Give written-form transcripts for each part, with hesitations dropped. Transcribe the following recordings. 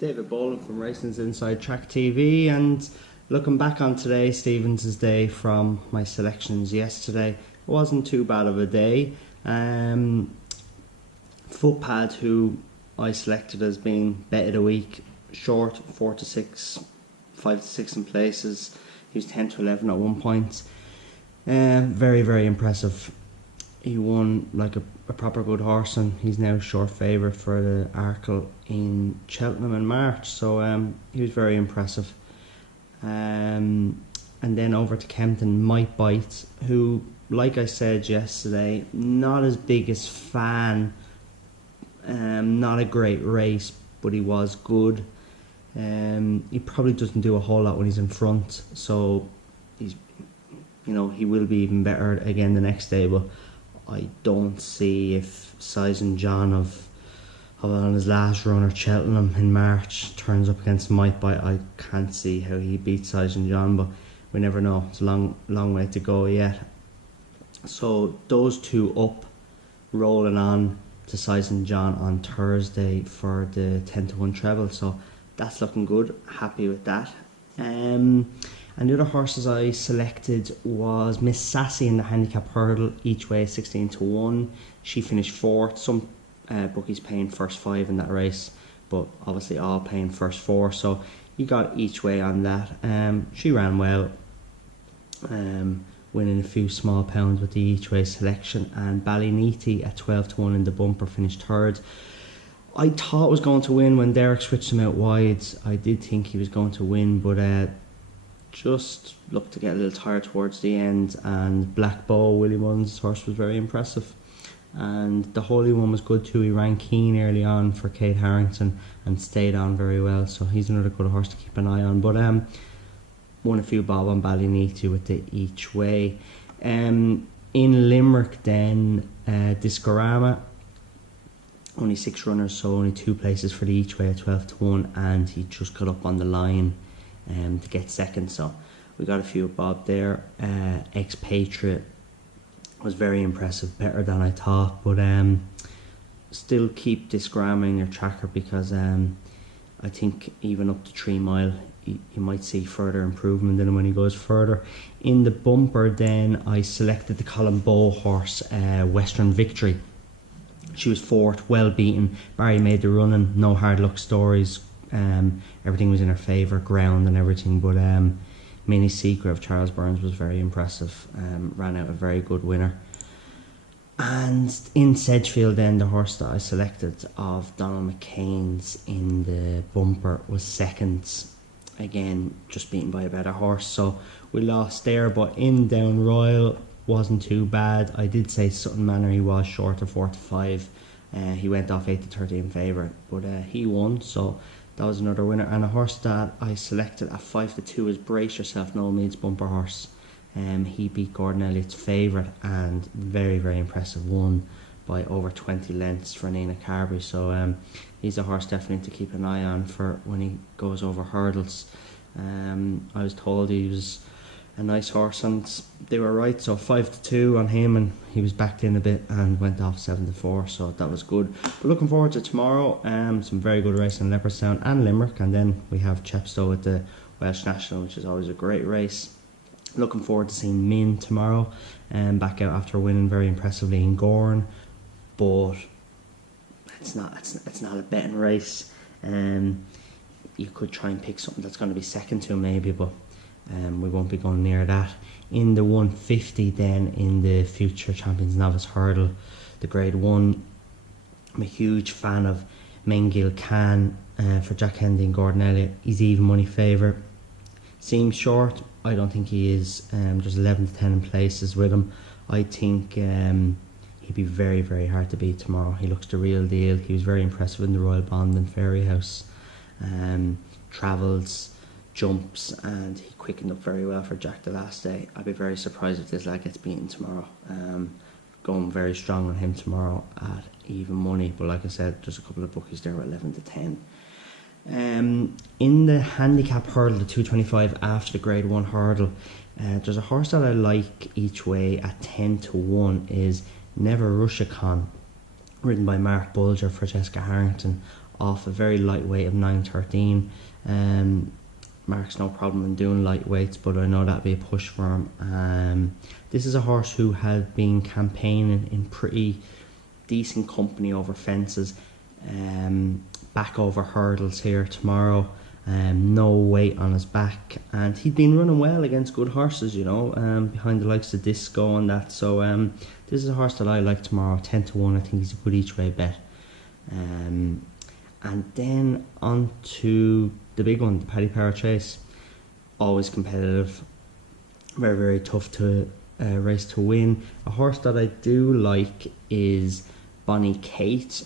David Boland from Racing's Inside Track TV, and looking back on today, Stevens' day from my selections yesterday, it wasn't too bad of a day. Footpad, who I selected as being bet of the week, short 4 to 6, 5 to 6 in places. He was 10 to 11 at one point. Very, very impressive. He won like a proper good horse, and he's now short favourite for the Arkle in Cheltenham in March, so he was very impressive. And then over to Kempton, Might Bite, who, like I said yesterday, not his biggest fan, not a great race, but he was good. He probably doesn't do a whole lot when he's in front, so he's, he will be even better again the next day, but I don't see if Sizen John of on his last run or Cheltenham in March turns up against Might Bite. I can't see how he beats Sizen John, but we never know. It's a long way to go yet. So those two up, rolling on to Sizen John on Thursday for the 10 to 1 treble. So that's looking good. Happy with that. And the other horses I selected was Miss Sassy in the handicap hurdle, each way 16 to 1. She finished 4th. Some bookies paying first 5 in that race, but obviously all paying first 4. So you got each way on that. She ran well, winning a few small pounds with the each way selection. And Ballyneety at 12 to 1 in the bumper finished 3rd. I thought was going to win when Derek switched him out wide. I did think he was going to win, but just looked to get a little tired towards the end, and Black Bow, Willie Munn's horse, was very impressive, and the Holy One was good too. He ran keen early on for Kate Harrington and stayed on very well, so he's another good horse to keep an eye on. But won a few bob on Ballyneety with the each way. In Limerick then, Discorama, only 6 runners, so only 2 places for the each way at 12 to 1, and he just got up on the line to get second, so we got a few bob there. Expatriate was very impressive, better than I thought, but still keep Discorama in your tracker, because I think even up to 3 mile you might see further improvement than when he goes further. In the bumper then, I selected the Colin Bow horse, Western Victory. She was 4th, well beaten. Barry made the running, no hard luck stories. Everything was in her favour, ground and everything, but Mini Secret of Charles Burns was very impressive, ran out a very good winner. And in Sedgefield then, the horse that I selected of Donald McCain's in the bumper was 2nd, again just beaten by a better horse, so we lost there. But in Down Royal wasn't too bad. I did say Sutton Manor, he was short of 4 to 5. He went off 8 to 13 favourite, but he won, so that was another winner. And a horse that I selected at 5 to 2 is Brace Yourself, Noel Mead's bumper horse. He beat Gordon Elliott's favourite, and very, very impressive, won by over 20 lengths for Nina Carberry. So he's a horse definitely to keep an eye on for when he goes over hurdles. I was told he was a nice horse, and they were right, so 5 to 2 on him, and he was backed in a bit and went off 7 to 4, so that was good. But looking forward to tomorrow, some very good racing in Leopardstown and Limerick, and then we have Chepstow at the Welsh National, which is always a great race. Looking forward to seeing Min tomorrow, back out after winning very impressively in Gorn, but it's not a betting race. You could try and pick something that's going to be second to him maybe, but we won't be going near that. In the 150 then, in the Future Champions Novice Hurdle, the Grade 1, I'm a huge fan of Mengil Khan for Jack Hendy and Gordon Elliott. He's even money favourite. Seems short. I don't think he is. Just 11 to 10 in places with him. I think he'd be very, very hard to beat tomorrow. He looks the real deal. He was very impressive in the Royal Bond and Fairy House. Travels, jumps, and he quickened up very well for Jack the last day. I'd be very surprised if this lad gets beaten tomorrow. Going very strong on him tomorrow at even money, but like I said, there's a couple of bookies there at 11 to 10. In the handicap hurdle, the 225 after the Grade 1 hurdle, there's a horse that I like each way at 10 to 1 is Never Rushicon, ridden by Mark Bulger for Jessica Harrington. off a very lightweight of 9.13. Mark's no problem in doing lightweights, but I know that'd be a push for him. This is a horse who had been campaigning in pretty decent company over fences, back over hurdles here tomorrow. No weight on his back, and he'd been running well against good horses, behind the likes of Disco and that. So this is a horse that I like tomorrow, 10-1. I think he's a good each way bet. And then on to the big one, the Paddy Power Chase. Always competitive, very, very tough to race to win. A horse that I do like is Bonnie Kate,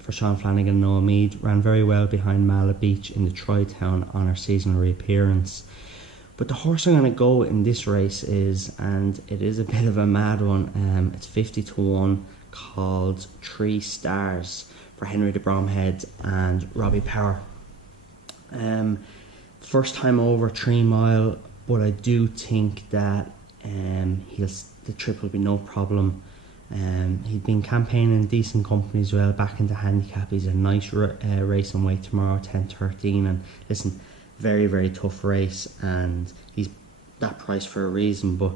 for Sean Flanagan and Noah Mead. Ran very well behind Mala Beach in the Tri-Town on her seasonal reappearance. But the horse I'm going to go in this race is, and it is a bit of a mad one, it's 50-1, called 3 Stars for Henry de Bromhead and Robbie Power. First time over 3 mile, but I do think that the trip will be no problem. He'd been campaigning in decent company as well, back into handicap. He's a nice racing weight tomorrow, 10.13, and listen, very, very tough race, and he's that price for a reason. But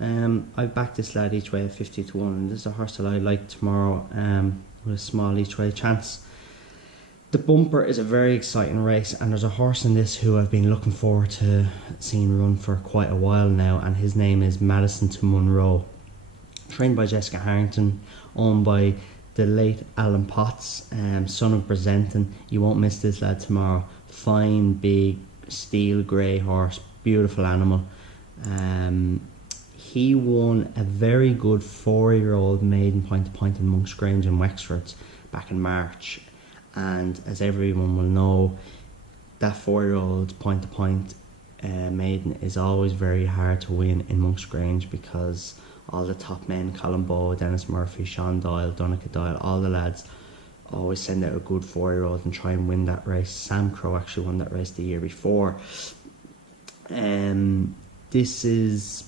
I backed this lad each way at 50-1, and this is a horse that I like tomorrow, with a small each way chance. The Bumper is a very exciting race, and there's a horse in this who I've been looking forward to seeing run for quite a while now, and his name is Madison to Monroe. Trained by Jessica Harrington, owned by the late Alan Potts, son of Brezenton. You won't miss this lad tomorrow. Fine, big, steel grey horse, beautiful animal. He won a very good 4-year-old maiden point-to-point in Monk's Grange in Wexford back in March. And as everyone will know, that 4-year-old point-to-point maiden is always very hard to win in Monk's Grange, because all the top men, Colin Bowe, Dennis Murphy, Sean Doyle, Donncha Doyle, all the lads always send out a good 4-year-old and try and win that race. Sam Crow actually won that race the year before. This is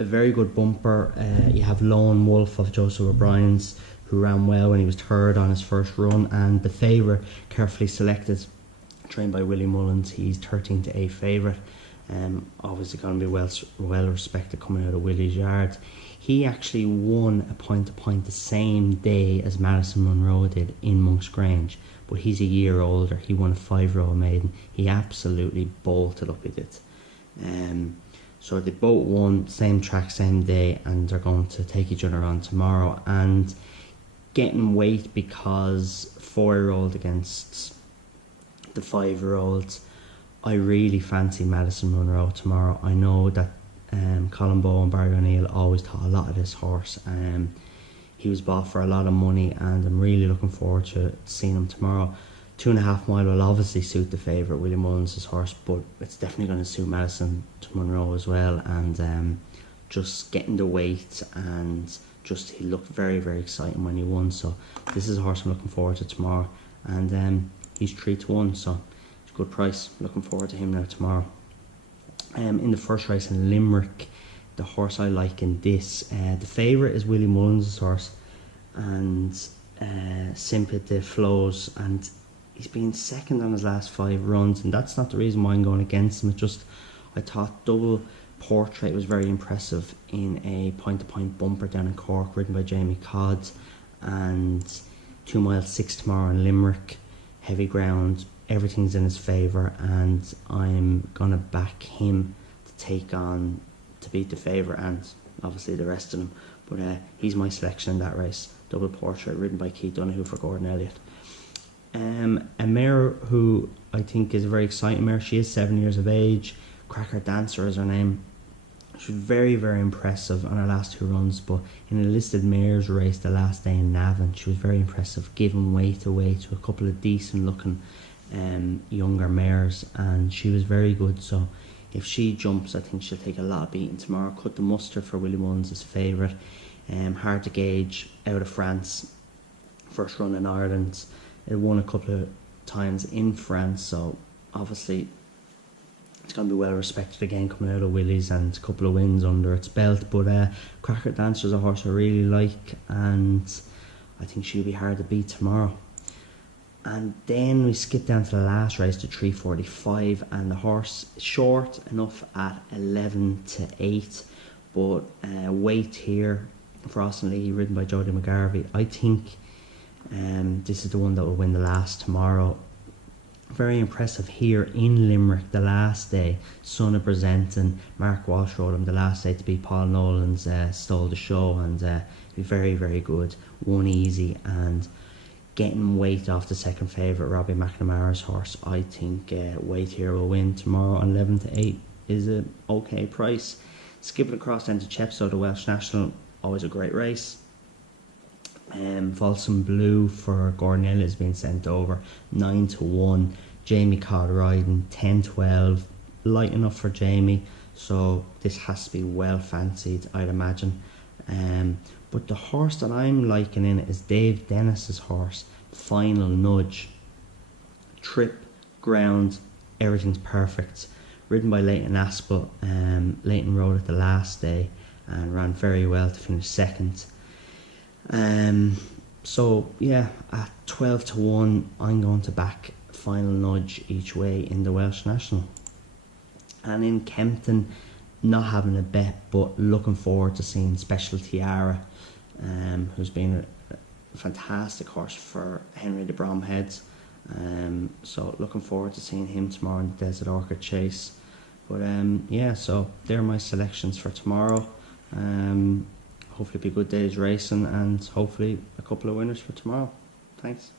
a very good Bumper. You have Lone Wolf of Joseph O'Brien's, who ran well when he was third on his first run, and the favourite, Carefully Selected, trained by Willie Mullins. He's 13-8 favourite. Obviously going to be well respected coming out of Willie's yard. He actually won a point-to-point the same day as Madison Monroe did in Monk's Grange, but he's a year older. He won a 5-year-old maiden. He absolutely bolted up with it. So they both won, same track, same day, and they're going to take each other on tomorrow. And getting weight, because 4-year-old against the 5-year-olds, I really fancy Madison Monroe tomorrow. I know that Colin Bowe and Barry O'Neill always thought a lot of this horse. He was bought for a lot of money, and I'm really looking forward to seeing him tomorrow. 2.5 mile will obviously suit the favourite, William Mullins' horse, but it's definitely going to suit Madison to Monroe as well. And just getting the weight, and just he looked very, very exciting when he won. So this is a horse I'm looking forward to tomorrow, and he's 3-1, so it's a good price. Looking forward to him now tomorrow. In the first race in Limerick, the horse I like in this, the favourite is Willie Mullins' horse, and Sympathy Flows, and he's been second on his last 5 runs, and that's not the reason why I'm going against him. It's just I thought Double Portrait was very impressive in a point-to-point Bumper down in Cork, ridden by Jamie Codd, and 2 mile 6 tomorrow in Limerick, heavy ground, everything's in his favour, and I'm gonna back him to take on, to beat the favourite, and obviously the rest of them. But he's my selection in that race. Double Portrait, ridden by Keith Donoghue for Gordon Elliott. A mare who I think is a very exciting mare. She is 7 years of age. Cracker Dancer is her name. She was very, very impressive on her last 2 runs, but in a listed mares race the last day in Navan, she was very impressive, giving weight away to a couple of decent looking younger mares, and she was very good. So if she jumps, I think she'll take a lot of beating tomorrow. Cut the mustard for Willie Mullins' favourite. Hard to gauge, out of France, first run in Ireland. It won a couple of times in France, so obviously it's going to be well respected again coming out of Willie's, and a couple of wins under its belt. But Cracker Dancer is a horse I really like, and I think she'll be hard to beat tomorrow. And then we skip down to the last race, the 3:45, and the horse short enough at 11-8, but weight here for Austin Lee, ridden by Jody McGarvey. I think this is the one that will win the last tomorrow. Very impressive here in Limerick the last day. Son of Presenting, Mark Walsh rode him the last day to beat Paul Nolan's Stole the Show, and very, very good. Won easy, and getting weight off the second favourite, Robbie McNamara's horse. I think weight here will win tomorrow on 11-8 is an okay price. Skipping across then to Chepstow, the Welsh National, always a great race. Folsom Blue for Gordon Hill is being sent over 9-1. Jamie Codd riding 10-12, light enough for Jamie, so this has to be well fancied, I'd imagine. But the horse that I'm liking in it is Dave Dennis's horse, Final Nudge. Trip, ground, everything's perfect. Ridden by Leighton Aspel. Leighton rode it the last day and ran very well to finish second. So yeah, at 12-1, I'm going to back Final Nudge each way in the Welsh National. And in Kempton, not having a bet, but looking forward to seeing Special Tiara, who's been a fantastic horse for Henry de Bromhead. So looking forward to seeing him tomorrow in the Desert Orchid Chase. But yeah, so they're my selections for tomorrow. Hopefully it'll be a good day's racing, and hopefully a couple of winners for tomorrow. Thanks.